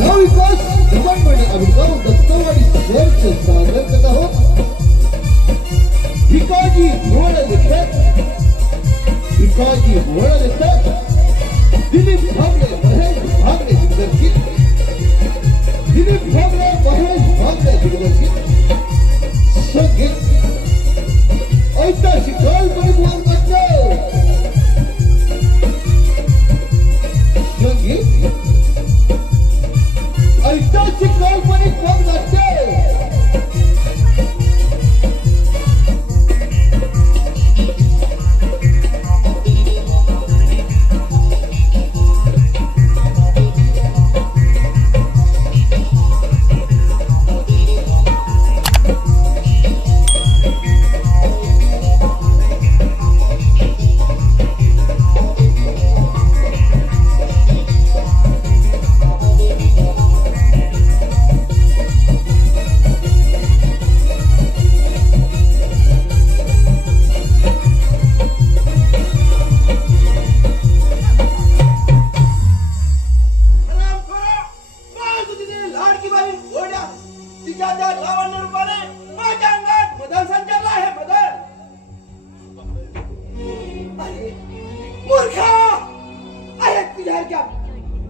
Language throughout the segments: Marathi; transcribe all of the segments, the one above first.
महाविकास विमानमंडळ आविर्भाव दत्तवाडी शहरचे स्वागत करत आहोत। भिकाजी भोळ लेखक दिलीप भांगरे महेश भांगरे दिग्दर्शित दिलीप भांगरे महेश भांगरे दिग्दर्शित संगीत ऐतिहासिक काल्पनिक वर्णनाचे संगीत ऐतिहासिक काल्पनिक वर्णनाचे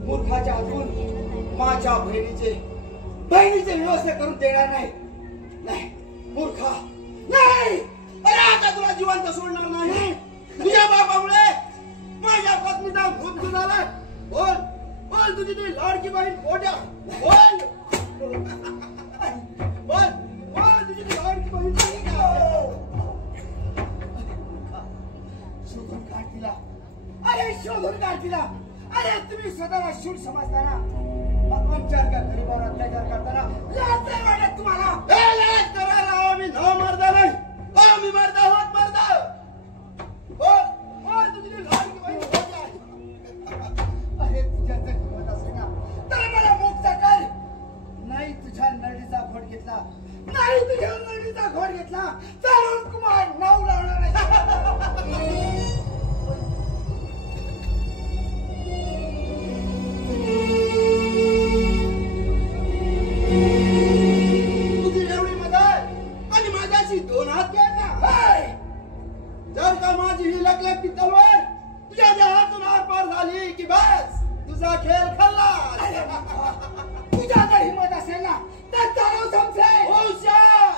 मूर्खाच्या हातून माझ्या बहिणीचे व्यवस्था करून देणार नाही मूर्खा नाही। अरे आता तुला जिवंत सोडणार नाही तुझ्या बापामुळे माझ्या पत्नीचा मृत्यू झाला। बोल बोल तुझी ती लाडकी बहीण कोड्या बोल बोल बोल तुझी ती लाडकी बहीण शोधून काढ तिला। अरे शोधून काढ तिला। अरे तुम्ही स्वतःला शूर समजताना आमच्या गरीबावर अत्याचार करताना लाज नाही वाटत तुम्हाला? लाज करायला आम्ही न मर्दा नाही आम्ही मर्दा आहोत मर्दा। बोल बोल तुझी लाडकी बहीण कोण आहे? अरे तुझ्या जर हिंमत असेल ना तर मला मोक्ष कर। नाही तुझ्या नडीचा घोट घेतला तर कुमार नाव लावणार नाही। तुझी एवढी मदत आणि माझ्याशी दोन हात घ्या ना। जर का माझी ही लकलकती तलवार तुझ्या हातून आरपार झाली की बस तुझा खेळ खल्लास। तुझ्या जर हिंमत असेल ना तर चालव समजे हुशार।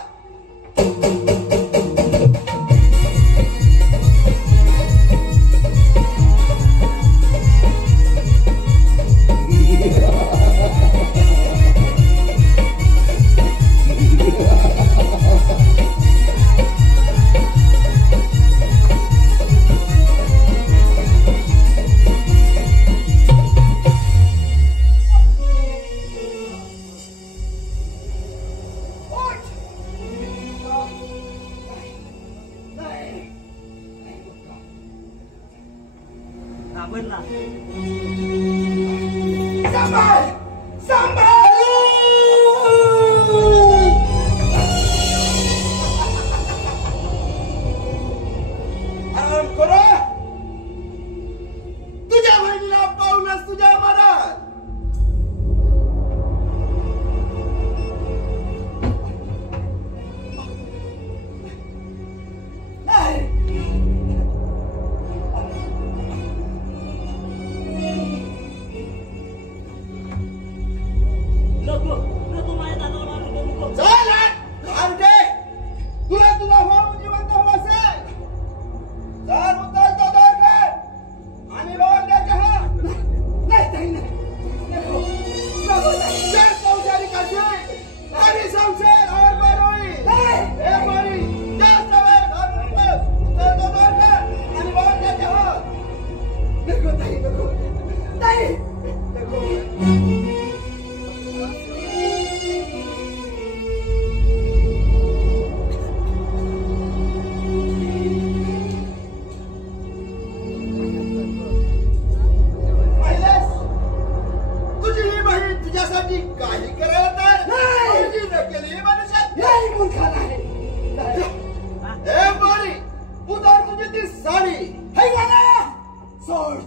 सोड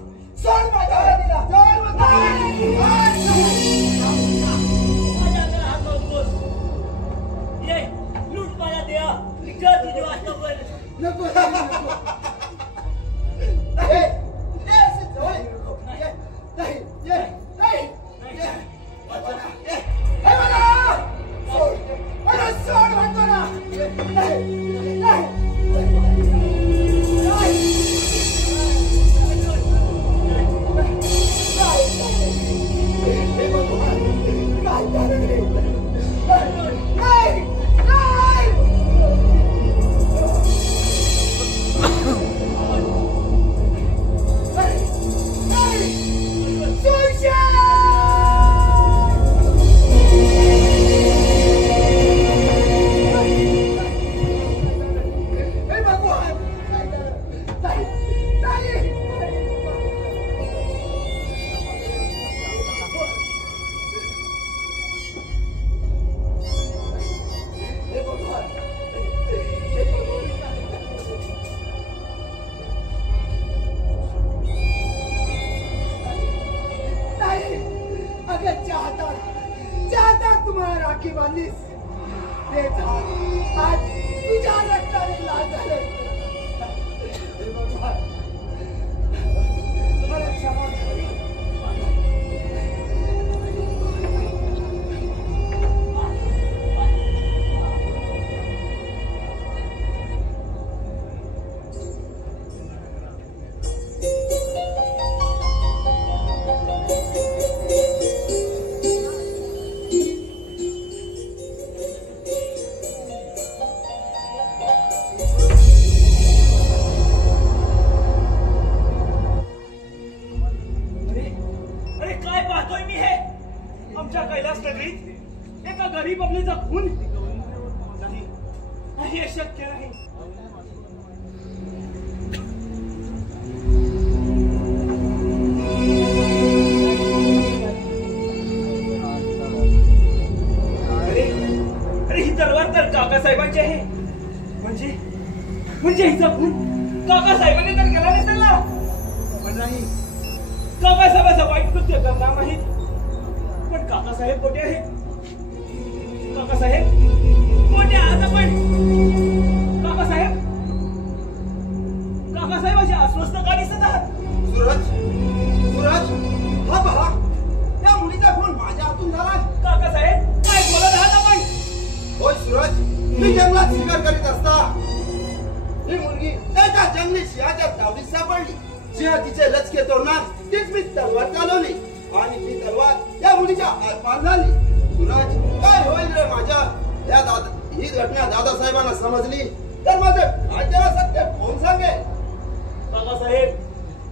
सोड माझ्या अगं ज्या हातात तुम्हाला राखी बांधलीस ते झाड आज तुझ्या रक्ताने लाल झालं. मला क्षमा कर. एका गरीब आपलीचा खून नाही, हे शक्य नाही. अरे ही तलवार तर काकासाहेबांची आहे. म्हणजे हिचा खून काकासाहेबांनी तर केला नसेल ना. पण नाही, काकासाहेबाचं वाईट कृत्य करणार नाहीत. पण काकासाहेब कोठे आहेत? काकासाहेब कोठे आहात आपण? काकासाहेब असे अस्वस्थ का दिसत आहात? सूरज हा पहा, त्या मुलीचा खून माझ्या हातून झाला. काकासाहेब काय बोलत आहात आपण? होय सूरज, मी जंगलात शिकार करीत असता ही मुलगी एका जंगली सिंहाच्या तावडीत सापडली. सिंह तिचे लचके तोडणार तीच मी तलवार चालवली आणि ती तलवार या मुलीच्या आरपार झाली. सूरज काय होईल रे माझ्या या ही घटना दादासाहेबांना समजली तर माझं राज्याला सत्य कोण सांगेल? काकासाहेब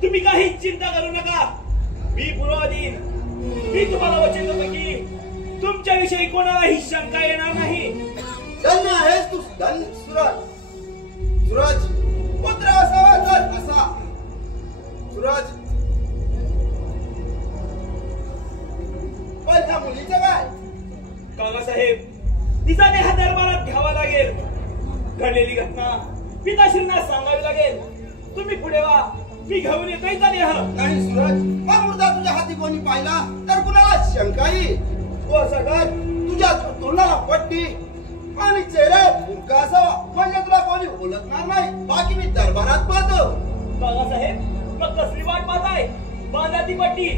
तुम्ही काही चिंता करू नका. मी पुरावा देईन. मी तुम्हाला वचन देतो की तुमच्याविषयी कोणालाही शंका येणार नाही. धन्य आहेस तू सूरज. सूरज पुत्र असावा तर असा. सूरज पण त्या मुलीचं काय? काकासाहेब तिचा देह दरबारात घ्यावा लागेल. घडलेली घटना पिताश्रींना सांगावी लागेल. तुम्ही पुढे वा, मी घेऊन येतो तिचा देह. नाही सूरज, हा मुर्दा तुझ्या हाती कोणी पाहिला तर कुणाला शंका येईल. तो असं कर, तुझ्या तोंडाला पट्टी आणि चेहऱ्यावर मुक्का असावा म्हणजे तुला कोणी ओळखणार नाही. बाकी मी दरबारात पाहतो. काकासाहेब मग कसली वाट पाहताय? बांधा ती पट्टी.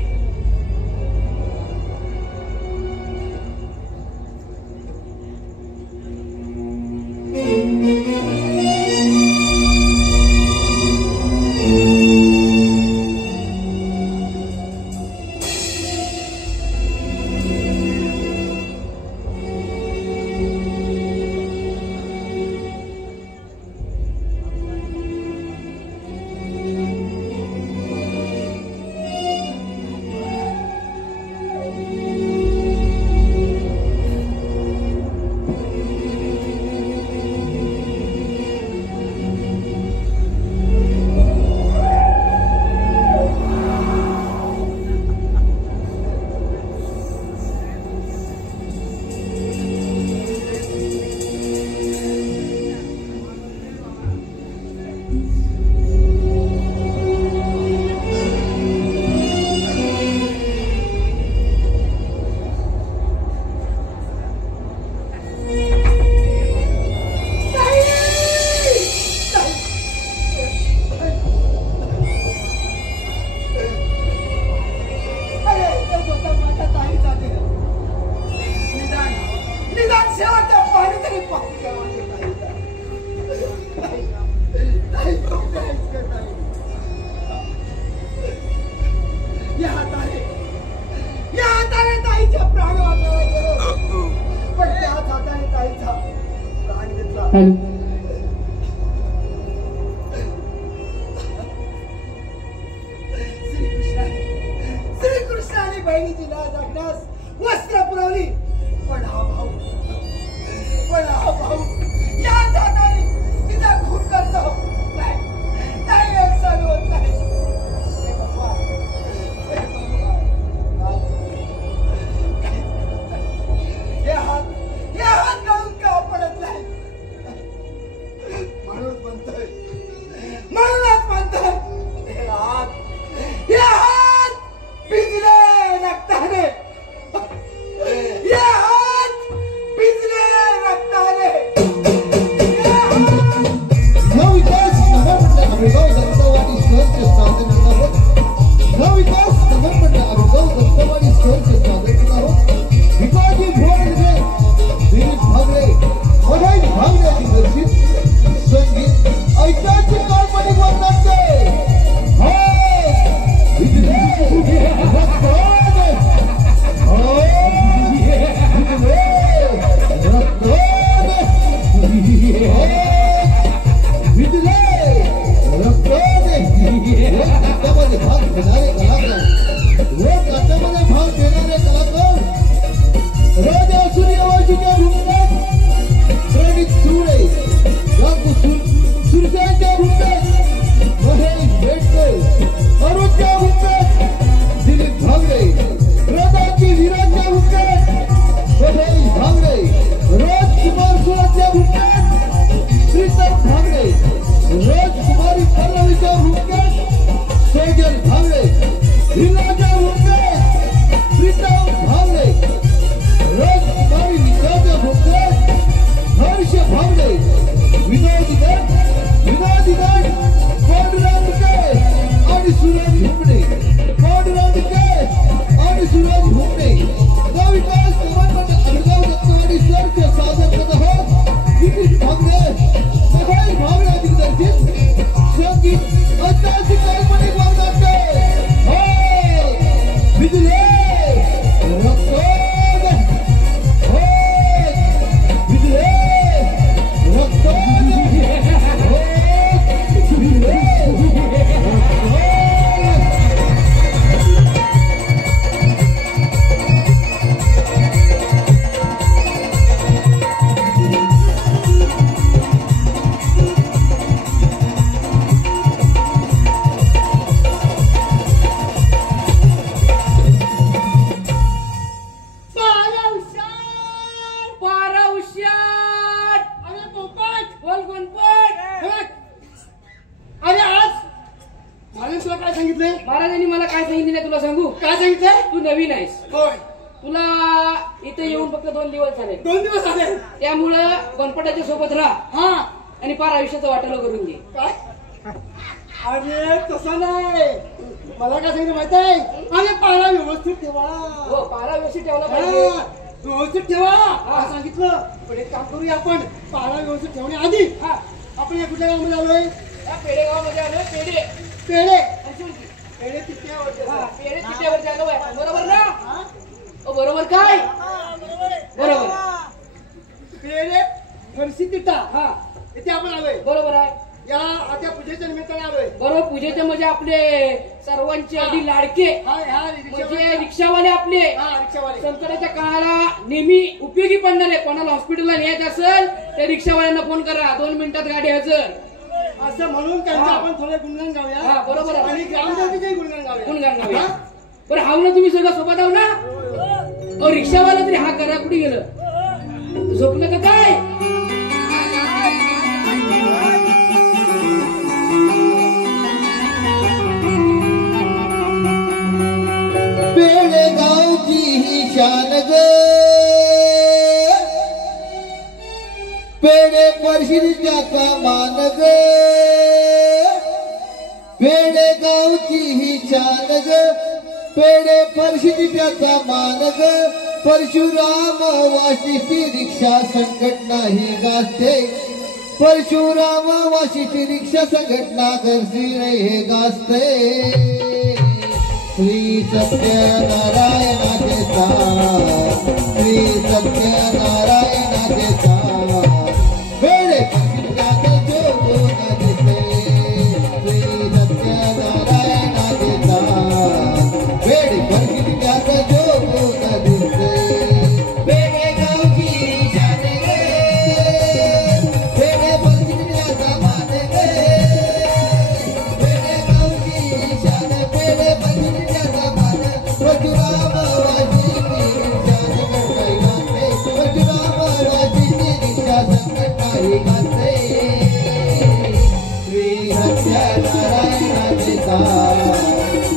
श्रीकृष्णाने बहिणीला जगण्यास वस्त्र पुरवली. पण हा भाऊ या जाताने तिचा खून करतो. नाही एक सण होत नाही. हे हात गळून का पडत नाही? सांगितले? महाराजांनी मला काय सांगितलं तुला सांगू? काय सांगितलंय? तू नवीन आहेस, होय. तुला इथे येऊन फक्त 2 दिवस झाले. 2 दिवस झाले. त्यामुळं गणपताच्या सोबत राहा हा. आणि पार आयुष्याचं वाटलं करून घे. काय? अरे तसं नाही, मला काय सांगितलं माहित आहे? अरे पाळा व्यवस्थित ठेवा. हो, पारा व्यवस्थित ठेवला पाहिजे. हा, व्यवस्थित ठेवा हा सांगितलं. पण एक काम करूया आपण, पाळा व्यवस्थित ठेवण्याआधी हा, आपण या कुठल्या गावामध्ये आलोय? या पेडेगावामध्ये आलो. पेडे पेढे. आणि सुरती. पेढे तिथे हा, पेडे तिच्यावरती आलो आहे. बरोबर ना? हा? ओ, बरोबर काय? बरोबर. पेढे फरशी तिटा हा, इथे आपण आलोय. बरोबर आहे. या आता पूजेच्या निमित्ताने आलोय. बरोबर. पूजेचे म्हणजे आपले सर्वांचे अगदी लाडके म्हणजे रिक्षावाले आपले रिक्षावाले संकटाच्या काळाला नेहमी उपयोगी पडणारे. कोणाला हॉस्पिटलला न्यायचं असेल तर रिक्षावाल्यांना फोन करा, 2 मिनिटात गाडी हजर. असं म्हणून त्यांचं हा. आपण थोडं गुणगान गाऊया. हा, बरोबर आहे. आणि ग्रामदेवतेचेही गुणगान गाऊया. गुणगान गाऊया. बरं, हाव ना तुम्ही सगळं सोबत आहो ना? अहो, रिक्षावाला तरी हा करा, कुठे गेलं? झोपलं का काय? पेडगावची ही शान ग, पेडे परिषदेचा मान ग, पेडगावची ही शान ग, पेडे परिषदेचा मान ग, परशुराम वाशिष्ठी रिक्षा संघटना ही गाजते, परशुराम वाशिष्ठी रिक्षा संघटना घरसी हे गाजते. श्री सत्यनारायणाचे साथ, श्री सत्यनारायणाचे साथ, वेळे पक्षात जोगो न दिसे, श्री सत्यनारायणाचे साथ, वेळे पक्षात जोगो न दिसे. पेडेगावची शान गे, पेडे पक्षाचा मान गे, पेडेगावची शान, पेडे पक्षाचा मान, परशुराम वाशिष्ठी रिक्षा संघटना गाते, परशुराम वाशिष्ठी रिक्षा संघटना गाते. श्री सत्यनारायणाचे साथ,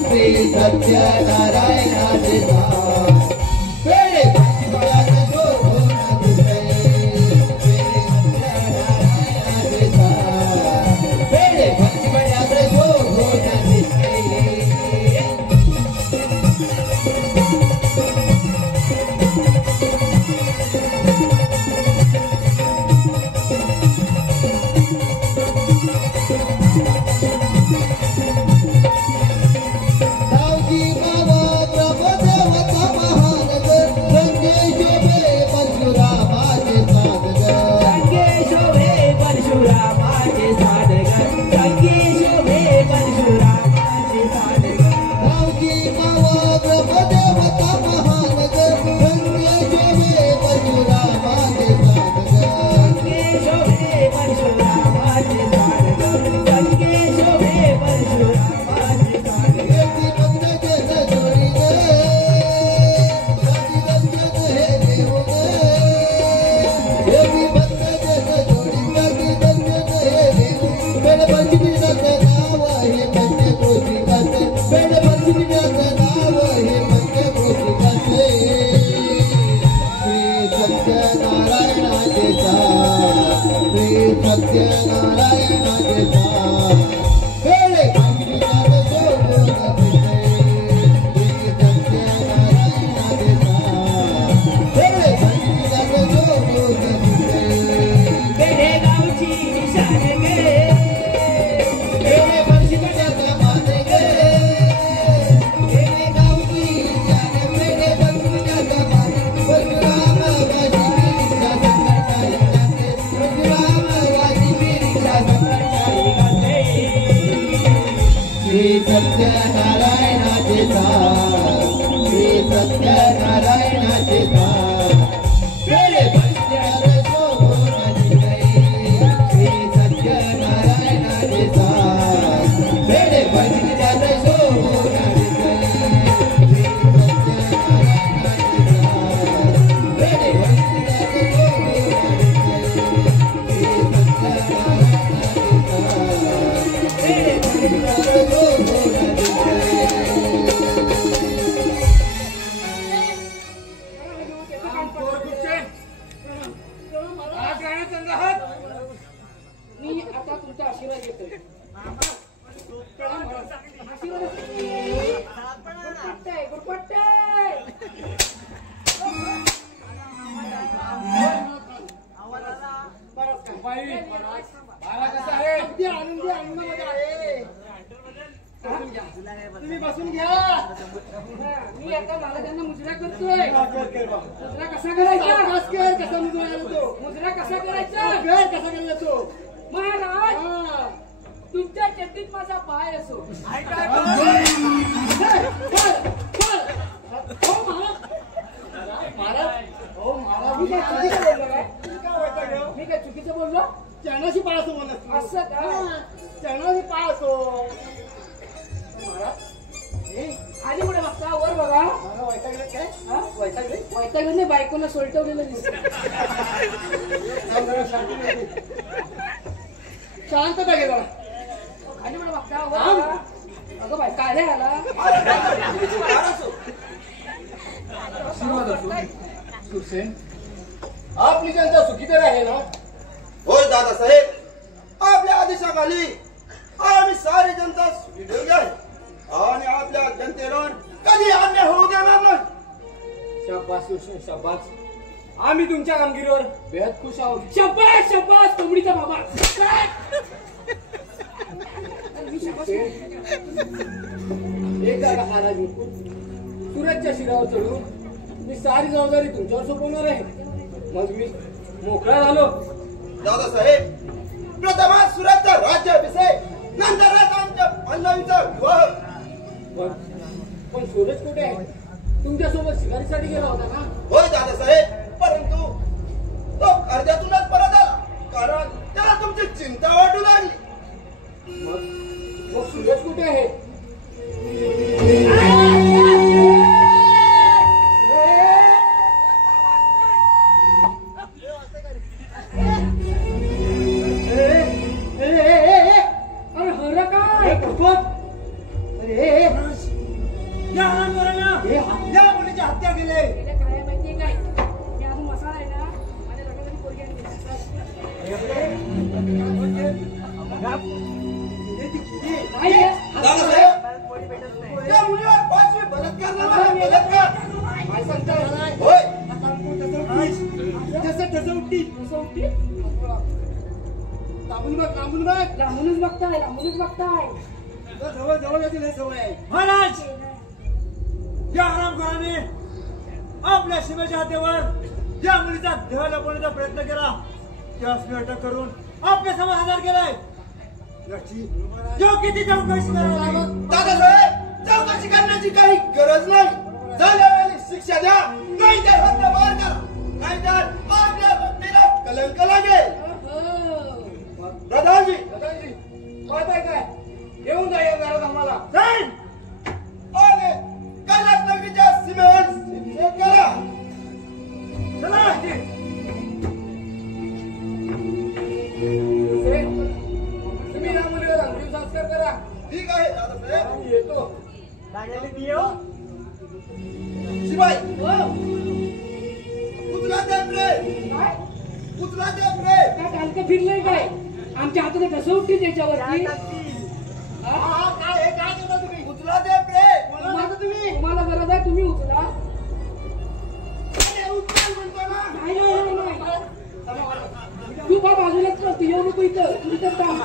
श्री सत्यनारायणाचे साथ, पेडे पक्षात जोगो न दिसे, श्री सत्यनारायणाचे साथ, पेडे पक्षात जोगो न दिसे. गावची बाबा प्रभदेवता महान ग, रंगे शोभे परशुरामाचे साथ ग, रंगे शोभे परशुरामाचे साथ ग, रंगे शोभे परशुरामाचे साथ ग. गावची बाबा प्रभदेवता महान ग, रंगे शोभे परशुरामाचे साथ ग, रंगे शोभे परशुरामाचे साथ ग, रंगे शोभे परशुरामाचे साथ ग. येती बंधके सजोडी ग, जाती दंगत हे देव ग, येती बंधके सजोडी, जाती दंगत हे देव, पेड पंचमीचं नाव हे पंचक्रोशीकाचे, पेड पंचमीचं नाव हे पंचक्रोशीकाचे. श्री सत्यनारायणाचे साथ, श्री सत्यनारायणाचे साथ, पेडे पंचमीचं जोगो न दिसे, श्री सत्यनारायणाचे साथ, पेडे पंचमीचं जोगो न दिसे. पेडेगावची शान गे, पेडे पंचमीचं मान गे, पेडेगावची शान, पेडे पंचमीचं मान, परशुराम वाशिष्ठी रिक्षा संघटना गाते, परशुराम वाशिष्ठी रिक्षा संघटना गाते. श्री सत्यनारायणाचे साथ, श्री सत्यनारायणाचे साथ, पेडे पंचमीचं जोगो न दिसे, श्री सत्यनारायणाचे साथ, पेडे पंचमीचं जोगो न दिसे, श्री सत्यनारायणाचे साथ, पेडे पंचमीचं जोगो न दिसे, श्री सत्यनारायणाचे साथ, पेडे पंचमीचं जोगो न दिसे. तुमचा आशीर्वाद घेतोय. प्रणाम महाराज. आशीर्वाद गुरपट्टाय गुरपट्टाय. बारा कसा आहे? अगदी आनंदी आनंदामध्ये आहे. तुम्ही बसून घ्या. मी आता महाराजांना मुजरा करतोय. मुजरा कसा करायचा? कसा मुजरा तो मुजरा कसा करायचा? कसा केला तो महाराज तुमच्या चड्डीत माझा पाय असो. मी काय चुकीचं बोललो? चरणाशी पाय असो बोलत असं का? चरणाशी पाय असो. आली कुठे बघता? वर बघा. वैतागले काय? हा? वैतागले वैतागले बायकोला सोलटवलेलं दिसत. शांतता घे जरा. आली कुठे बघता? वर बघा. अगं बाय काय आला? आपली जनता सुखी तर आहे ना? होय दादासाहेब, आपल्या आदेशाखाली आम्ही सारी जनता सुखी ठेवली आहे आणि आपल्या जनतेला कधी अन्याय होऊ देणार नाही. शाबास कृष्ण शाबास. आम्ही तुमच्या कामगिरीवर बेहद खुश आहोत. शब्बास शब्बास कोंबडीचा बाबा. एक दादा महाराज मुकुट सुरतच्या शिरावर चढून मी सारी जबाबदारी तुमच्यावर सोपवणार आहे. मग मी मोकळा झालो. दादासाहेब, प्रथम सुरतचा राज्याभिषेक, नंतरच आमच्या पल्लवीचा विवाह. पण सूरज कुठे आहे? तुमच्यासोबत शिकारीसाठी गेला होता ना? होय दादासाहेब, परंतु तो कर्जातूनच परत आला कारण त्याला तुमची चिंता वाटू लागली. मग सूरज कुठे आहे? अरे हर काय? या मुलीची हत्या केली. काय माहितीये काय? मी अजून मसाला आहे ना माझ्या लोकांनी पोरगी आणली. नाही दादासाहेब, त्या मुलीवर 5वी बलात्कार झाला आहे. बलात्कार. काय सांगता? होय. तसं उठती. लांबून बघ लांबून बघ. लांबूनच बघताय लांबूनच बघताय. जवळ जवळ येतील हे सवय आहे. महाराज, या आरामखोराने आपल्या सीमेच्या हद्दीवर ज्या मुलीचा देह लपवण्याचा प्रयत्न केला त्यास मी अटक करून आपल्या समाज हजार केलाय. याची योग्य ती चौकशी करावी लागेल. दादासाहेब, चौकशी करण्याची काही गरज नाही. झाल्यावेळी शिक्षा द्या, नाही तर हद्दपार करा, नाहीतर आपल्या व्यक्तीला कलंक लागेल. प्रधानजी, कळतंय काय? येऊन जा या घरात आम्हाला. जाईल. आणि कैलास नगरीच्या सीमेवर शिक्षेप करा. चला. तुम्ही या मुलीवर अंतिम संस्कार करा. ठीक आहे दादासाहेब. आम्ही येतो. शिवाय उचला ते प्रे, काय उचला ते प्रे. काय कालकं फिरलंय काय? आमच्या हातात कसं उठते त्याच्यावरती? काय करता तुम्ही? उचला ते प्रे. तुम्हाला गरज आहे तुम्ही उचला. अरे उचल म्हणतो ना. नाही. तू बा बाजूलाच करतो येऊ नको इथं. तू इथं थांब.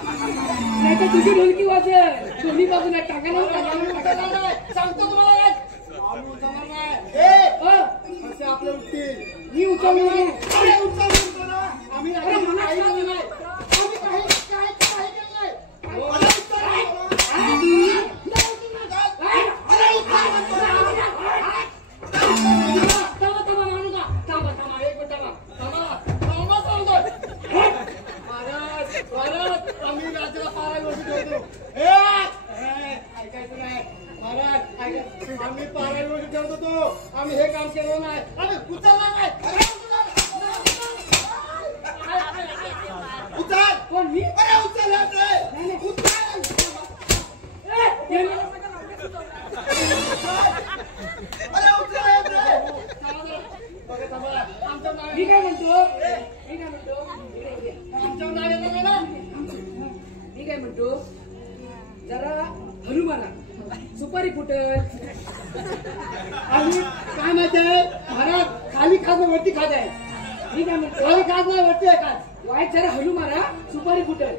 नाही तर तुझी ढोलकी वाजेल. दोन्ही बाजूला टाकायला सांगतो तुम्हाला आम्ही उचलणार नाही. असे आपले उठतील. मी उचललो नाही. अरे उचल म्हणतो ना. आम्ही अरे मला काही काय केलं नाही. आम्ही काही केलं नाही. अरे उचल म्हणतो ना. आम्ही राज्याला पारायण वरती ठेवतो. ऐकायचं नाही महाराज. आम्ही पारायण वरती ठेवतो तो. आम्ही हे काम केलं नाही. अरे उचलला नाही. उचल. कोण मी? अरे उचल हे प्रे. नाही, नाही. उचल. अरे उचल हे प्रे. मी काय म्हणतो? आमच्यावर नाव येतं ना. वरती खात आहे. मी काय म्हणतो खाली काच नाही वरती आहे काच. वाईट जरा हलू मारा, सुपारी फुटल.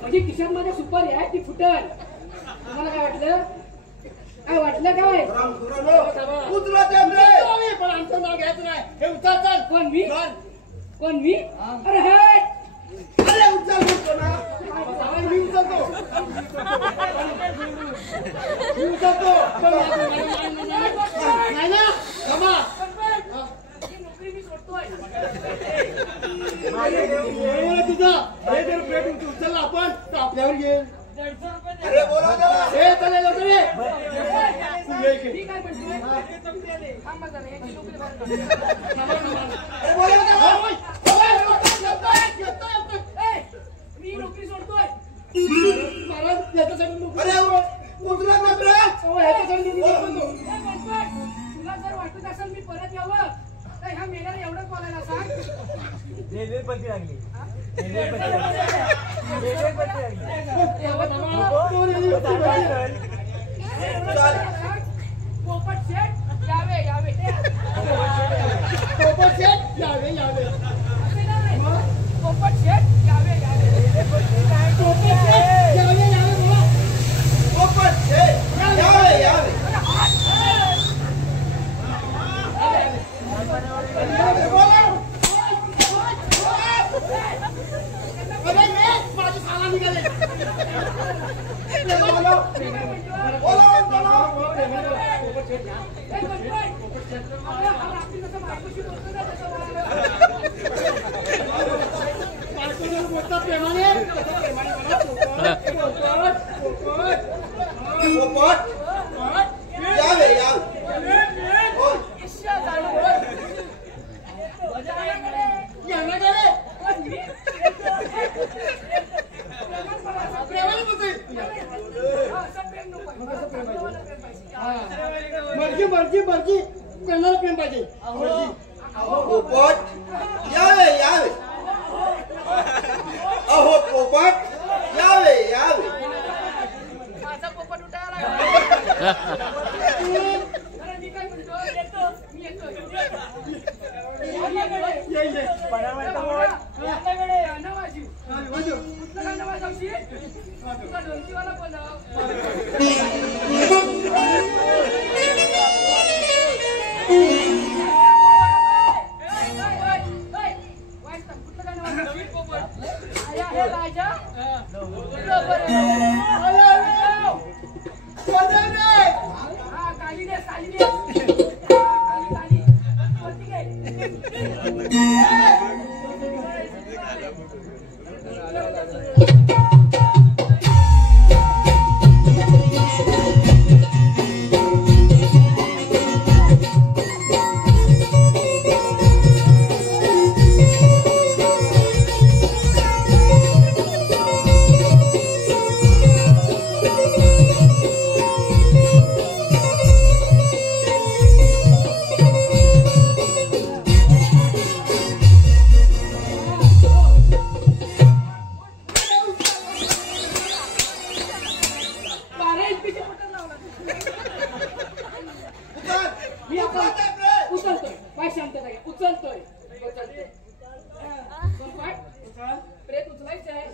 म्हणजे खिशात माझ्या सुपारी आहे ती फुटल. तुम्हाला काय वाटलं? काय वाटलं काय? उचला ते आमचे. पण आमचं नाव घ्यायचं नाही. हे उचल चल. कोण मी? कोण मी? अरे हे अरे उचल म्हणतो ना. मी उचलतो. मी उचलतो. नाही ना थांबा. नोकरी मी सोडतोय. तुझा हे जर प्लेट उचलला आपण तर आपल्यावर घेईल. 150 रुपये अरे बोला त्याला. हे चला लवकर ये. मी काय म्हणतोय? थांबा जरा, याची नोकरी बाहेर काढ. अरे बोला त्याला. ए, मी नोकरी सोडतोय. महाराज याच्यासाठी नोकरी. अरे उचला ना प्लेट. ह्याच्यासाठी नोकरी करतो. ए, गणपत, तुला जर वाटत असेल मी परत यावं तर ह्या मेल्याला एवढं बोलायला सांग. पोपट शेठ यावे यावे. पोपट शेठ यावे यावे. पोपट शेठ यावे यावे. पोपट शेठ यावे यावे बोला. पोपट शेठ यावे यावे. अरे ये माझी साला निघाले. बोला बोला. पोपट शेठ या. ए, गणपत, हा रात्री कसं बायकोशी बोलतो ना तसं बोलायला. बायकोजवळ बोलतात प्रेमाने. तसं प्रेमाने बोला. पोपट. पोपट यावे यावे. होय. इश्या झालं. यांना गेले. प्रेमाने बोलतोय. असं प्रेम नको. प्रेम पाहिजे. मर्जी मर्जी मर्जी करणारा प्रेम पाहिजे. मर्जी. पोपट यावे यावे. अहो पोपट यावे यावे. माझा पोपट उठायला लागला. अरे मी काय म्हणतो? येतो. मी येतो. येईल ये. आपल्याकडे नवाजी. वाजव. कुठलं गाणं वाजवशील? तुझा ढोलकीवाला बोलाव. कुठलं गाणं वाजवशील? पोपट. हे राजा. हा काली दे काली दे. काली काली. कोणती काय? मी आपण उचलतोय. काय शांतता घ्या. उचलतोय. प्रेत उचलायचं आहे.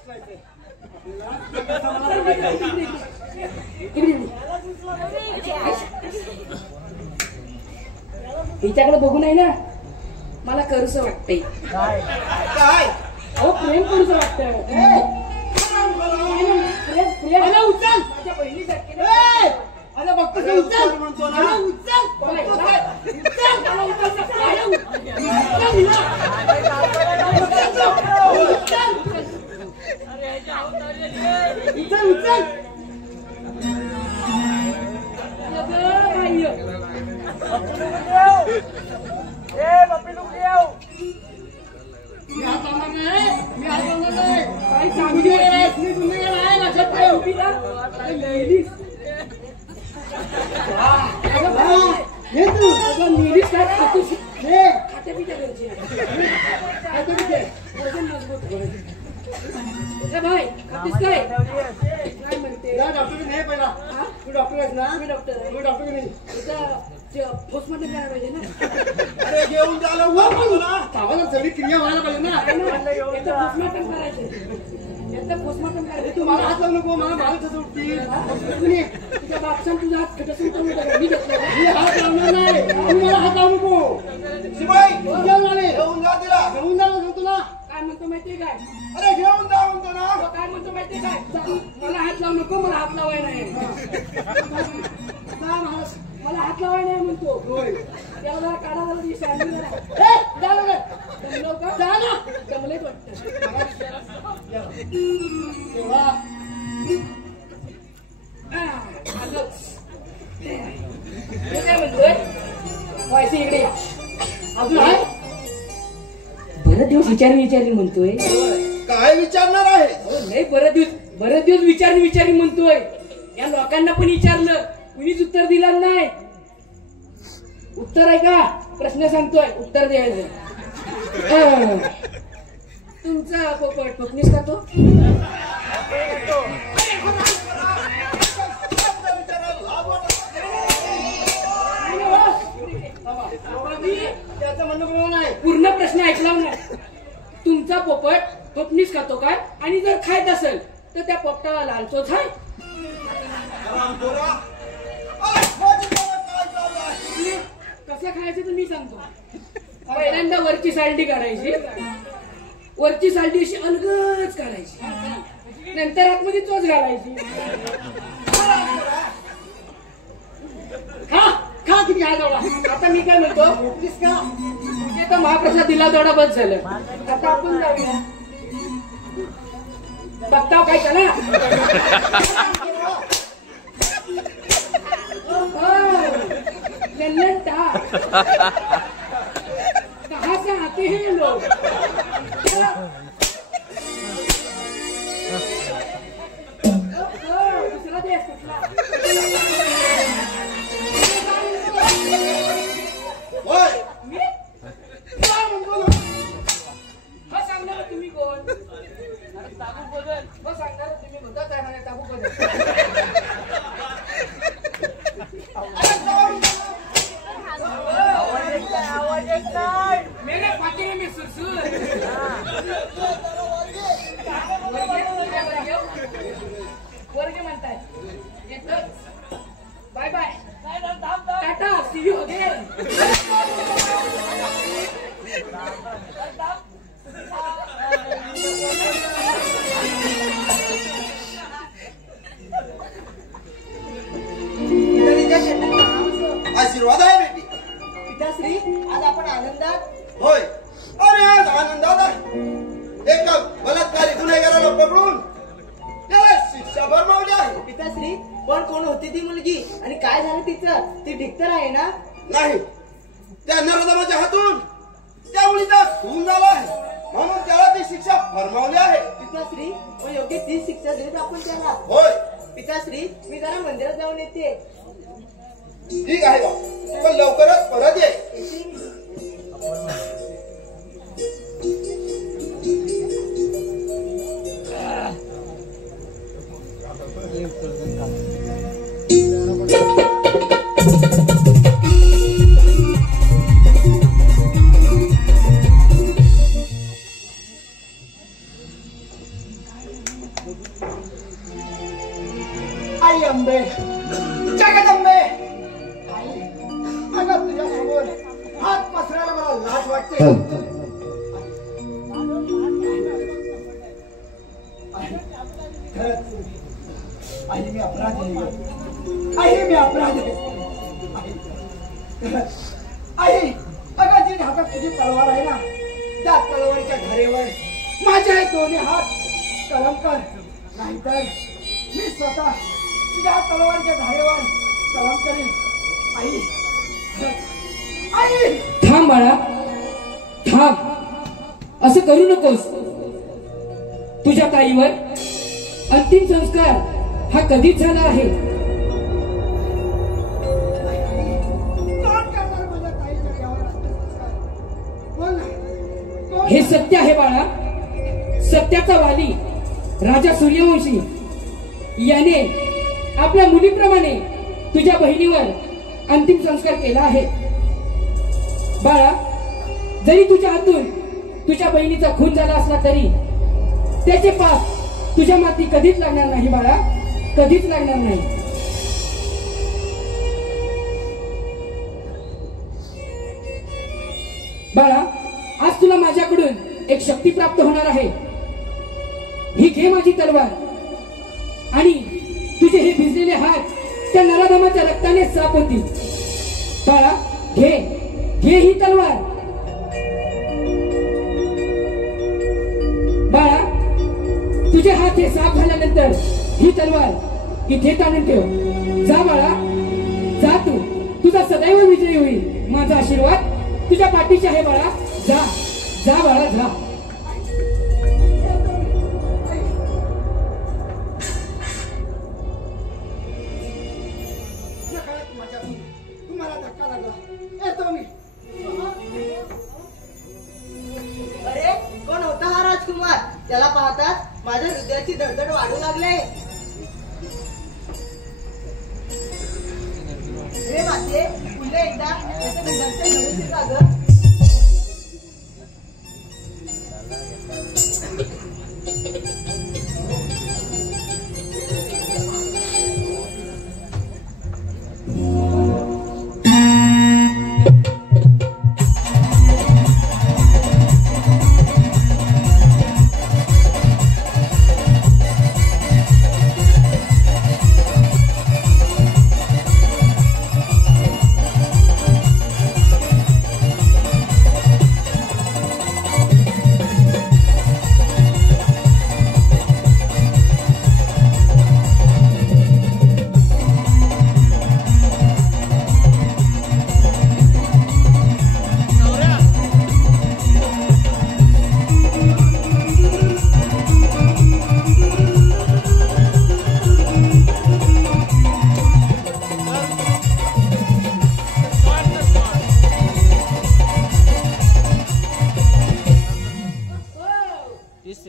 हिच्याकडे बघू नाही ना मला करूस वाटतंय. काय अहो प्रेम करूस वाटतंय. प्रेम प्रेम उचल. माझ्या बहिणीसारखी अरे बघतो ते उचल म्हणतो ना. अरे उचल. उचल उचल. मी हात लावणार नाही. मी हात लावणार नाही. काय मी गुन्हेगार आहे लक्षात ठेव. हे तू लेडीज काय खातोस? हे खाते पित्या घरची खाते पिते. वजन मजबूत होईल. ए भाई खातेस काय? काय म्हणते? जा डॉक्टर नाही पहिला. तू डॉक्टर आहेस ना. मी डॉक्टर आहे. तू डॉक्टर नाही. पोस्टमध्ये काय पाहिजे ना. अरे घेऊन झालं तुला चावायला सगळी क्रिया व्हायला पाहिजे ना. याचं पोस्टमॉर्टम करायचं. याचं पोस्टमॉर्टम करायचं. तू मला हात लावू नको, मला मागं कसं उठतील. तुम्ही तुझ्या बापसान तुझा हात खटसून करून टाका. मी घेतला का? मी हात लावणार नाही. तू मला हात लावू नको. शिवाय घेऊन आले. घेऊन जा तिला. घेऊन जाऊ सांग तुला. काय म्हणतो माहितीये काय? अरे घेऊन जा म्हणतो ना. तो काय म्हणतो माहितीये काय? मला हात लावू नको, मला हात लावाय नाही. मला हात लावाय नाही म्हणतो. त्याला जरा काढा जरा ती सँडल जरा. जा ना. जमलो का? जा ना. जमलेच वाटतं. तेव्हा आलो. मी काय म्हणतोय? व्हायचं इकडे या. अजून आहे. बरं दिवस विचारी म्हणतोय. काय विचारणार आहे? नाही बरं दिवस विचारी म्हणतोय. या लोकांना पण विचारलं, कुणीच उत्तर दिलं नाही. उत्तर आहे का? प्रश्न सांगतोय, उत्तर द्यायचं. तुमचा पोपट पत्नीस का तो? त्याचं म्हणणं बरोबर नाही. पूर्ण प्रश्न ऐकला नाही. तुमचा पोपट पत्नीस खातो काय? आणि जर खायत असेल तर त्या पोपटाला लाल चोच आहे. कसं खायचं तर मी सांगतो. पहिल्यांदा वरची सालटी काढायची. वरची सालटी अशी अलगद काढायची. नंतर आतमध्ये चोच घालायची. खा किती आहे तेवढा. आता मी काय म्हणतो, का तुझे तर महाप्रसाद दिला तेवढा बस झालं. आता आपण जाऊया. बघताव काय त्याला. कहाँ से आते हैं ये लोग? दूसरा देश कुठला? मी? काय म्हणतो ना? हो सांगणार तुम्ही कोण? ताबू बदल. हो सांगणार तुम्ही कोणता काय म्हणे ताबू बदल. मेरे फाटे में सुरसुर. वर्ग म्हणताय. Bye bye. Tata see you again. आशीर्वाद आहे बेटी. पिताश्री, आज आपण आनंदात. होय, आम्ही आज आनंदात आहे. एका बलात्कारी गुन्हेगाराला पकडून त्याला शिक्षा फरमावली आहे. पिताश्री, पण कोण होती ती मुलगी आणि काय झालं तिचं? ती ढिक्कर आहे ना? नाही, त्या नरोदमाच्या हातून त्या मुलीचा खून झाला आहे, म्हणून त्याला ती शिक्षा फरमावली आहे. पिताश्री, मग योग्य ती शिक्षा देत आपण त्याला. होय, पिताश्री, मी जरा मंदिरात जाऊन येते. ठीक आहे बा, पण लवकरच परत ये. आई अंबे, जगदंबे, अगं तुझ्यासमोर हात पसरायला मला लाज वाटते. आई मी अपराध आहे. आई मी अपराध आहे. आई, अगं जी हातात तुझी तलवार आहे ना, त्या तलवारीच्या धारेवर माझे दोन्ही हात कलम कर, नाहीतर मी स्वतः तुझ्या तलवारीच्या धारेवर कलम करीन. आई, आई. थांब बाळा, थांब. असं करू नकोस. तुझ्या ताईवर अंतिम संस्कार हा कधीच झाला आहे. कोण करणार माझ्या ताईच्या देवावर अंत्यसंस्कार? बोल ना, कोण? हे सत्य आहे बाळा. सत्याचा वाली राजा सूर्यवंशी याने आपल्या मुलीप्रमाणे तुझ्या बहिणीवर अंतिम संस्कार केला आहे. बाळा, जरी तुझ्या हातून तुझ्या बहिणीचा खून झाला असला तरी त्याचे पाप तुझ्या माती कधीच लागणार नाही बाळा, कधीच लागणार नाही. बाळा, आज तुला माझ्याकडून एक शक्ती प्राप्त होणार आहे. ही घे माझी तलवार आणि तुझे हे भिजलेले हात त्या नराधमाच्या रक्ताने साफ होतील. बाळा, घे घे ही तलवार. बाळा, तुझे हात हे साफ झाल्यानंतर ही तलवार इथे ताणून ठेव. जा बाळा, जा. तुझा सदैव विजयी होईल. माझा आशीर्वाद तुझ्या पाठीशी आहे बाळा. जा जा बाळा, जा. तुम्हाला धक्का लागला, येतो मी. अरे, कोण होता हा राजकुमार? त्याला पाहताच माझ्या हृदयाची धडधड वाढू लागले. हे माते, पुन्हा एकदा त्याचं दर्शन घडून का ग?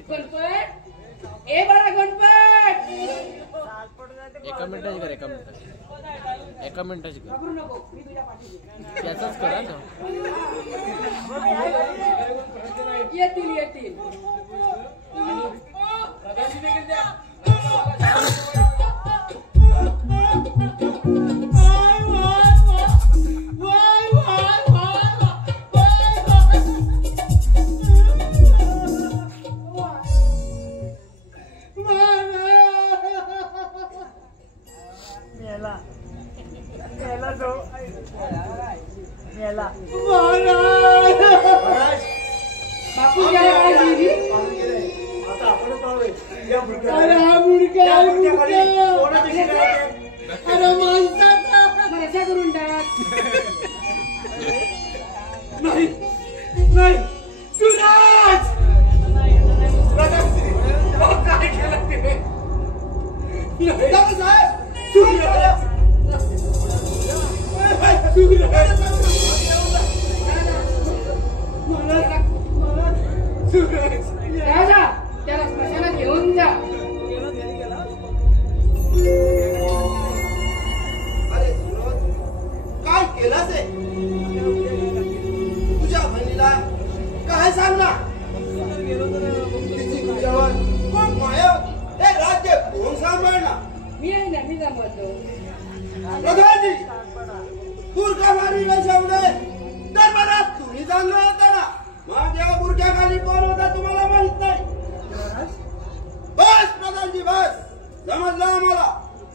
गणपत, ए बडा गणपत. एका मिनिटाची कर, एका मिनिटाची कर. घाबरू नको, मी तुझ्या पाठीशी. त्याचाच करा ना. येतील येतील. बापू काय आजी? आता आपण पाहूया या अरे हा मुडका, हा मुडका. कोणाची शिकायत? अरे माणसाचा. रसा करून टाक. नाही नाही, सुराज काय केलं ते? नाही साहेब, सुराज, राजा, त्याला स्मशानात घेऊन जा. अरे सुरज, काय केलं ते? तुझ्या बहिणीला काय सांगणार? तिची तुझ्यावर खूप माया होती. हे राज्य कोण सांभाळणार? मी आहे ना, मी जमवतो. प्रधानजी, बुरखामारी वेशवले दरबारात तुम्ही चांगलं होता ना. माझ्या बुरख्याखाली कोण होता तुम्हाला माहित नाही. बस प्रधानजी, बस. समजलं आम्हाला.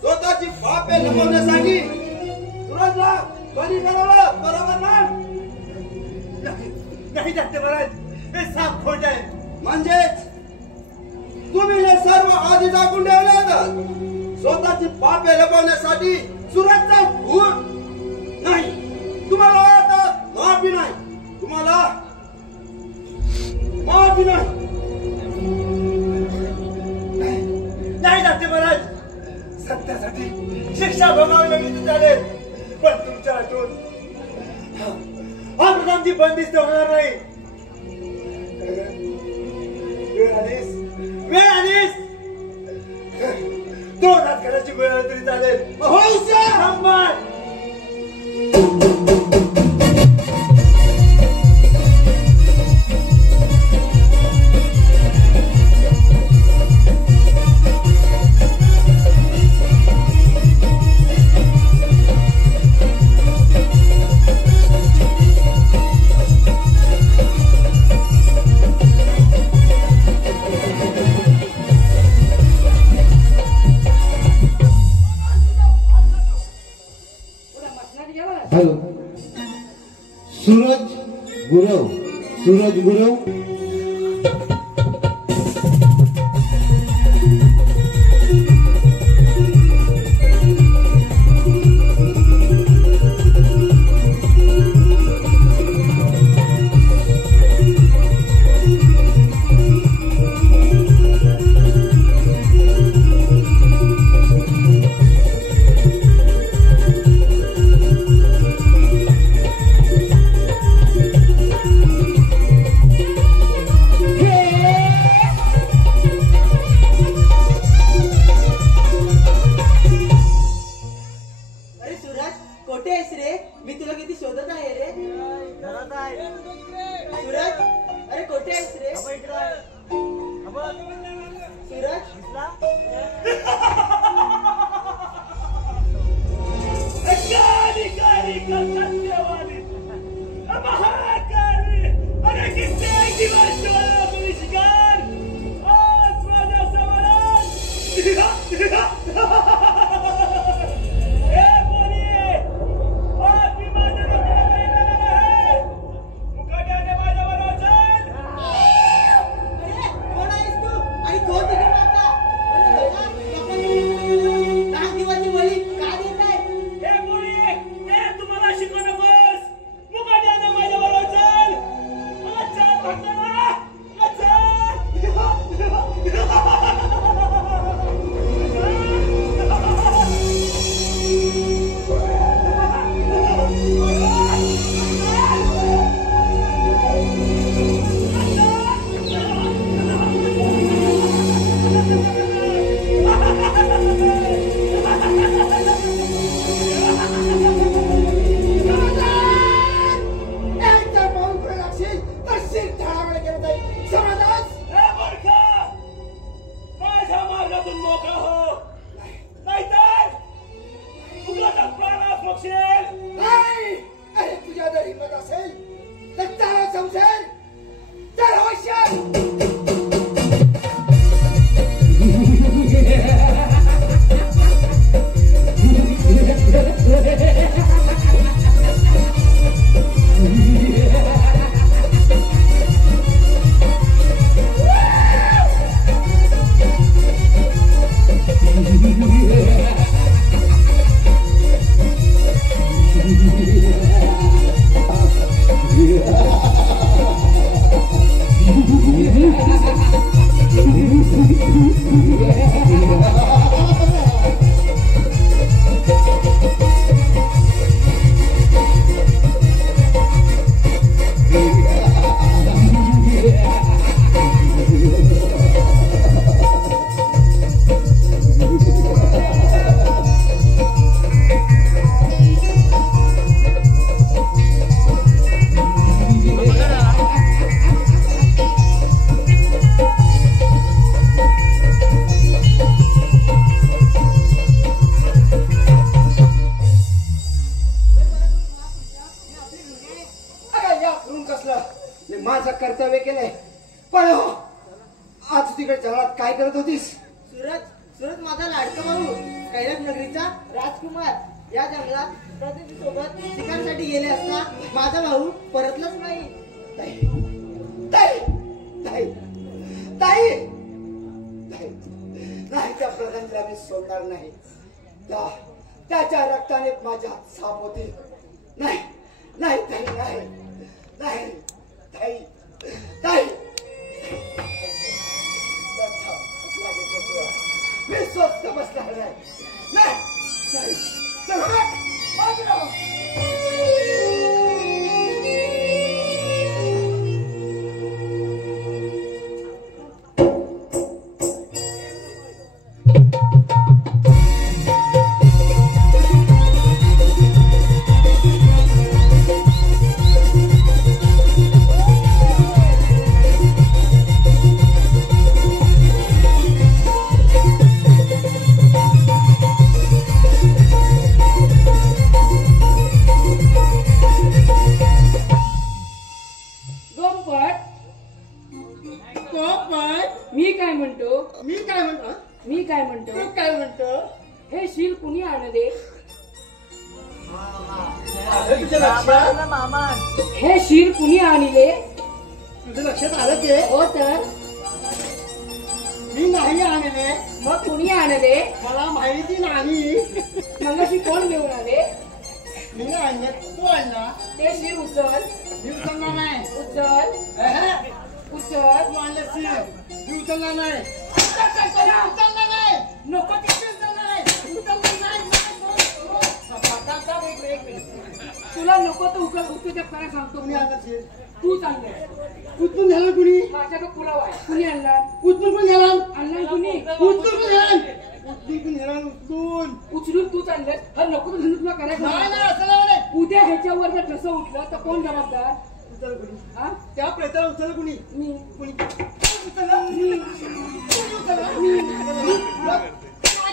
स्वतःची पापे लपवण्यासाठी सुरजला बरी करावं, बरोबर ना? नाही जाते महाराज, हे साफ खोट आहे. म्हणजेच तुम्ही हे सर्व आधी दाखवून ठेवलं होतं. स्वतःची पापे लपवण्यासाठी सुरजचा खून. नाही, तुम्हाला आता माफी नाही. तुम्हाला माफी नाही. नाही जाते महाराज, सत्यासाठी शिक्षा भोगावी लागली तर चालेल, पण तुमच्या हातून हा प्रधानची बंदिस्त होणार नाही. वेळ आलीस 2 हात करायची वेळ आली तरी चालेल. थांबा. गुरव सूरज गुरव माझं कर्तव्य केलंय पण हो आज तिकडे जंगलात काय करत होतीस? सूरज माझा लाडका भाऊ कैलास नगरीचा राजकुमार या जंगलात प्रतिनिधीसोबत शिकांसाठी गेले असता माझा भाऊ परतलाच नाही. नाही त्या प्रधानला मी सोडणार नाही. त्याच्या रक्ताने माझ्या हात साफ होतील. नाही नाही ताई नाही नाही ताई ताई मी स्वस्त बसणार नाही. नाही नाही हे शील कुणी आण दे? आलं तुझ्या लक्षात? मामा हे शिर कुणी आणले? तुझं लक्षात आलं ते? हो तर मी नाही आणले. मग कुणी आणले? मला माहिती नाही. मगाशी कोण घेऊन आले? मी आणले. तू आणला. ते शिर उचल. मी उचलणार नाही. उचल. उचल. तू आणलं सीर. मी उचलणार नाही. उचलणार नाही. नको तिथे उचलणार नाही. उचलणार नाही. तुला नको तर उचल करायला सांगतो तुम्ही मी. आणलं सीर. तू चांगलं उचलून झालं कुणी? माझ्याकडे पुलाव आहे. कुणी आणला? उचलून पण झाला. आणला कुणी? उचलून पण झाला. उचलून पण झाला. उचलून. उचलून तू चाललंय. हा नको तर तुला करायचं नाही नाही. नाही असं नाही. उद्या ह्याच्यावर जर कसं उठलं तर कोण जबाबदार? उचल कुणी? हा त्या प्रेताला उचल कुणी? मी. कुणी उचलला? मी. कुणी उचलला?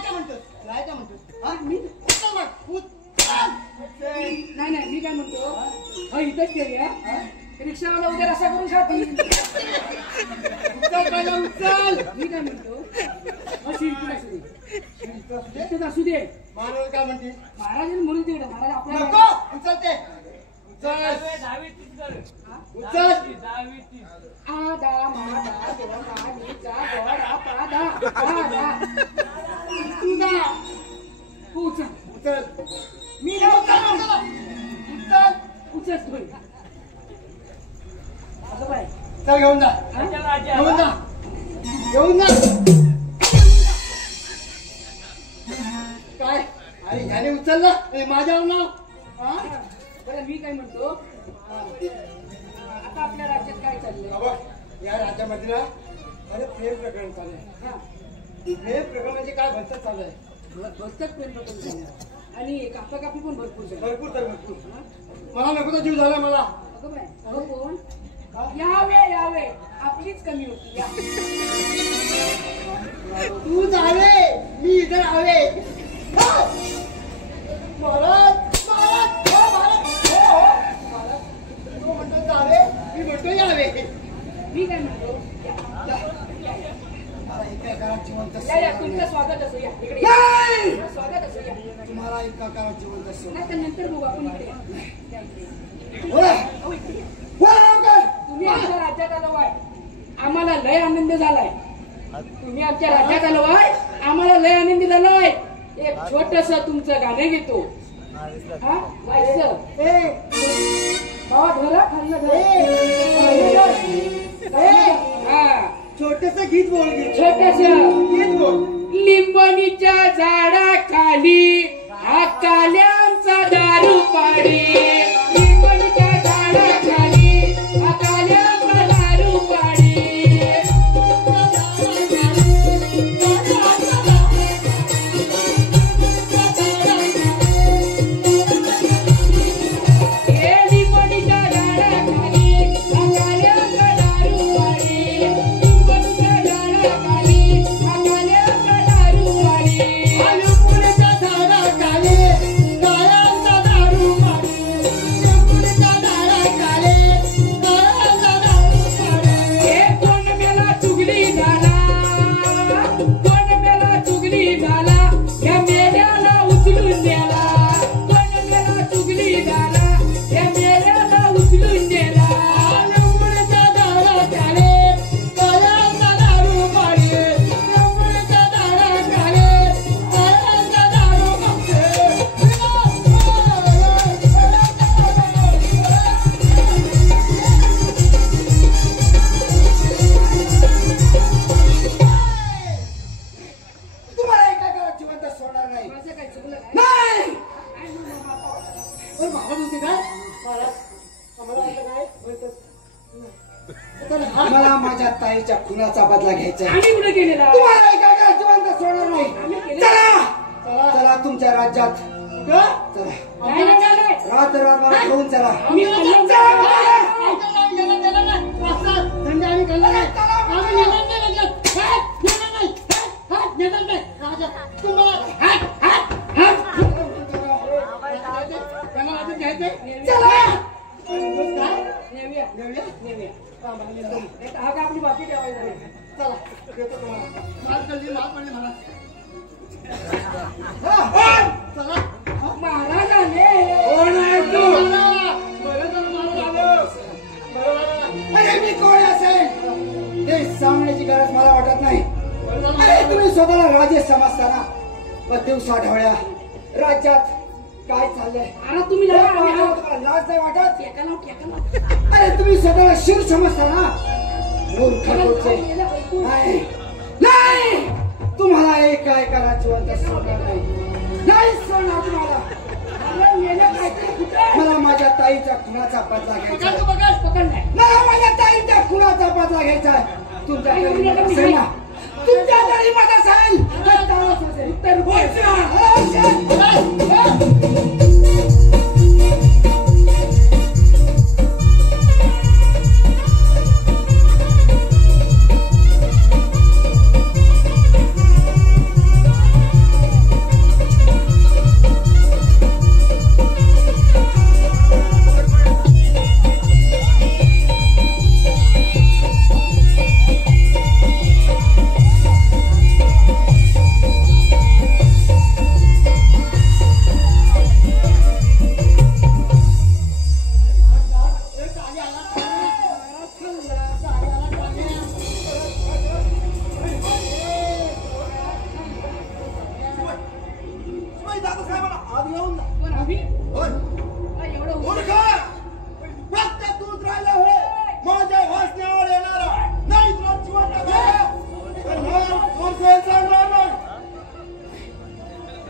काय म्हणतोस? काय म्हणतोस? हा? मी. उचल मग. उचल. नाही नाही मी काय म्हणतो हा इथंच केली हा रिक्षावाला उद्या रस्ता करून खातील. उचल पहिला उचल. मी काय म्हणतो हा शिरपूर असू दे. इथंच असू दे. महाराज काय म्हणते? महाराजांनी म्हणून तिकडे महाराज आपल्याला नको उचलते. उचल. उचल. आदा मादा दोडा नीचा गोडा पादा आदा तुझा. उचल. उचल. मी नाही उचल. उचल. उचल तू. असं बाय चल घेऊन जा. घेऊन जा. घेऊन जा. काय? अरे याने उचलला आणि माझ्यावर नाव. हा? बरं मी काय म्हणतो आता आपल्या राज्यात काय चाललंय? बाबा या राज्यामध्ये ना अरे प्रेम प्रकरण चालू आहे. हा प्रेम प्रकरणाचे काय भलतच चालू आहे. भरतच प्रेम प्रकरण झालं. आणि कापाकापी पण भरपूर झाली. भरपूर तर भरपूर. मला नको तर जीव झाला मला. अगं बाय अगं कोण यावे यावे आपलीच कमी होती. या तू जावे मी इधर आवे. महाराज महाराज हो महाराज हो हो महाराज तू म्हणतो जावे मी म्हणतो यावे. मी काय म्हणतो मला एका घरात जिवंत या या तुमचं स्वागत असो. या इकडे नाही! या. स्वागत असो. या तुम्हाला एका घरात जिवंत असतो. नाही तर नंतर बघू आपण इकडे या. या इकडे. बोला अहो, इकडे या. बोला लवकर. तुम्ही आमच्या राज्यात आलो आहे आम्हाला लय आनंद झालाय. तुम्ही आमच्या राज्यात आलो आहे आम्हाला लय आनंद झालाय. एक छोटस तुमचं गाणं घेतो. हा गायचं बाबा धरा खाल्लं हा छोटस गीत बोल गीत. छोटस गीत बोल. लिंबणीच्या झाडाखाली हा काल्यांचा दारू पाडी. लिंबणीच्या झाडाखाली हा काल्यांचा दारू पाडी. हे लिंबणीच्या झाडाखाली हा काल्यांचा दारू पाडी. लिंबणीच्या झाडाखाली हा काल्यांचा दारू पाडी. लिंबूच्या झाडाखाली काळ्यांचा दारू पाडी. लिंबूच्या झाडाखाली काळ्यांचा दारू पाडी. हे कोण मेला चुगली झाला. कोण मेला चुगली झाला. या मेल्याला उचलून नेला. कोण मेला चुगली झाला. या मेल्याला उचलून नेला. लिंबूच्या झाडाखाली काळ्यांचा दारू पाडी. लिंबूच्या झाडाखाली काळ्यांचा दारू तुम्हाला एका घरात जिवंत सोडणार नाही. माझं काय चुकलं काय? नाही. काय म्हणू बाबा? महाराज होते काय? महाराज आम्हाला आता काय मला माझ्या ताईच्या खुनाचा बदला घ्यायचा आहे. आम्ही कुठे गेलेला? तुम्हाला एका घरात जिवंत सोडणार नाही. आम्ही केलं. चला चला तुमच्या राज्यात चला. नाही, नाही, नाही, नाही. रात्र मला घेऊन चला. आम्ही खाल्लं. नेऊया. नेऊया. नाही तर हा का आपली बाकी ठेवायचा नाही. चला महाराजाने कोण आहे तू? अरे मी कोण असेल ते सांगण्याची गरज मला वाटत नाही. अरे तुम्ही स्वतःला राजे समजताना व दिवसा ढवळ्या राज्यात काय चाललंय अरे तुम्ही लढा, आम्ही आहोत. तुम्हाला लाज नाही वाटत? टेका लाव. अरे तुम्ही स्वतःला शिर समजताना मूर्ख कुठचे? नाही नाही, तुम्हाला एक ऐकायला जिवंत सोडणार नाही सोडणार तुम्हाला. अरे मेलं काय ते कुठे? मला माझ्या ताईच्या खुनाचा बदला घ्यायचा आहे. पकडलाय. मला माझ्या ताईच्या खुनाचा बदला घ्यायचा आहे. तुमच्या गरीबात असेल ना, तुमच्या गरीबात असेल तर त्यालाच असेल. उत्तर बोल.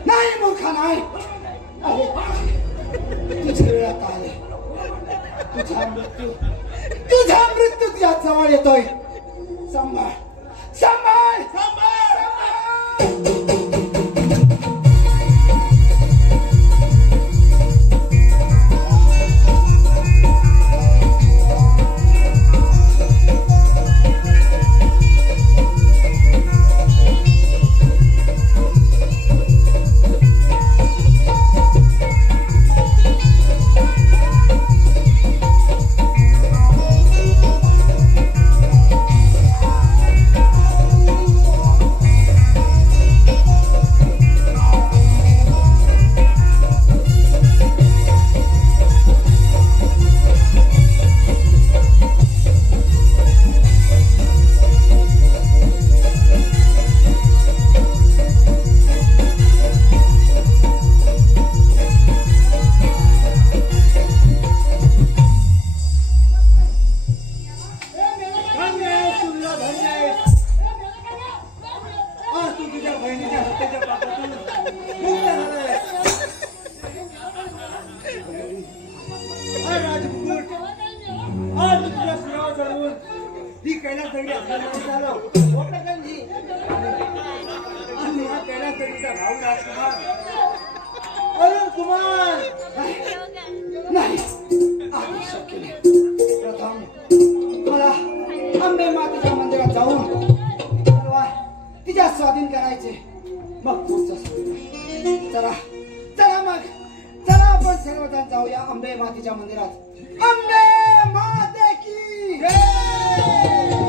नाही मूर्खा नाही. अरे तुझ्या वेळात आले. तुझा मृत्यू तुझ्या जवळ येतोय. सांभाळ सांभाळ सांभाळ. अरुण कुमार नाही, आधी शक्य नाही. प्रथम मला अंबे मातेच्या मंदिरात जाऊन तलवार तिच्या स्वाधीन करायचे, मग पुढचं. चला चला मग चला आपण सर्वजण जाऊया अंबे मातेच्या मंदिरात. अंबे माते की जय.